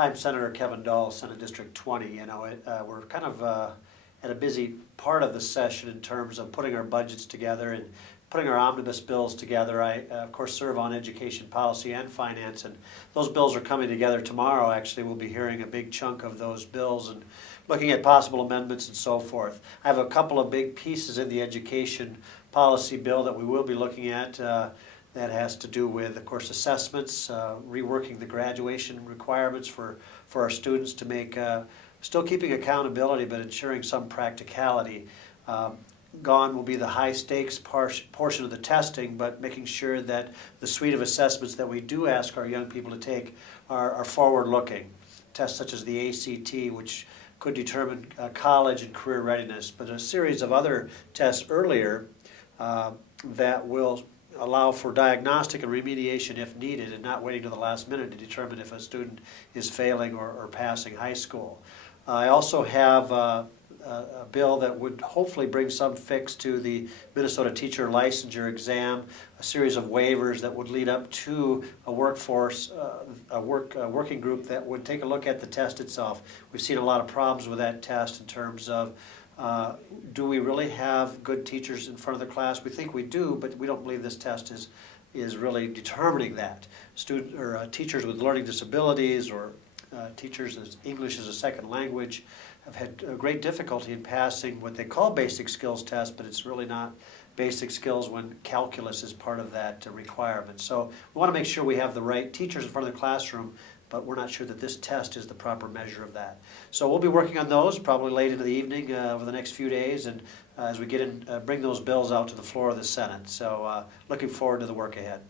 I'm Senator Kevin Dahle, Senate District 20. You know, we're kind of at a busy part of the session in terms of putting our budgets together and putting our omnibus bills together. I, of course, serve on education policy and finance, and those bills are coming together tomorrow. Actually, we'll be hearing a big chunk of those bills and looking at possible amendments and so forth. I have a couple of big pieces in the education policy bill that we will be looking at. That has to do with, of course, assessments, reworking the graduation requirements for our students to make, still keeping accountability but ensuring some practicality. Gone will be the high stakes portion of the testing, but making sure that the suite of assessments that we do ask our young people to take are forward looking. Tests such as the ACT, which could determine college and career readiness, but a series of other tests earlier that will allow for diagnostic and remediation if needed, and not waiting to the last minute to determine if a student is failing or passing high school. I also have a bill that would hopefully bring some fix to the Minnesota teacher licensure exam, a series of waivers that would lead up to a workforce, a working group that would take a look at the test itself. We've seen a lot of problems with that test in terms of do we really have good teachers in front of the class? We think we do, but we don't believe this test is really determining that. Teachers with learning disabilities or teachers as English as a second language have had great difficulty in passing what they call basic skills test, but it's really not basic skills when calculus is part of that requirement. So we want to make sure we have the right teachers in front of the classroom, but we're not sure that this test is the proper measure of that. So we'll be working on those probably late into the evening over the next few days, and as we get in, bring those bills out to the floor of the Senate. So looking forward to the work ahead.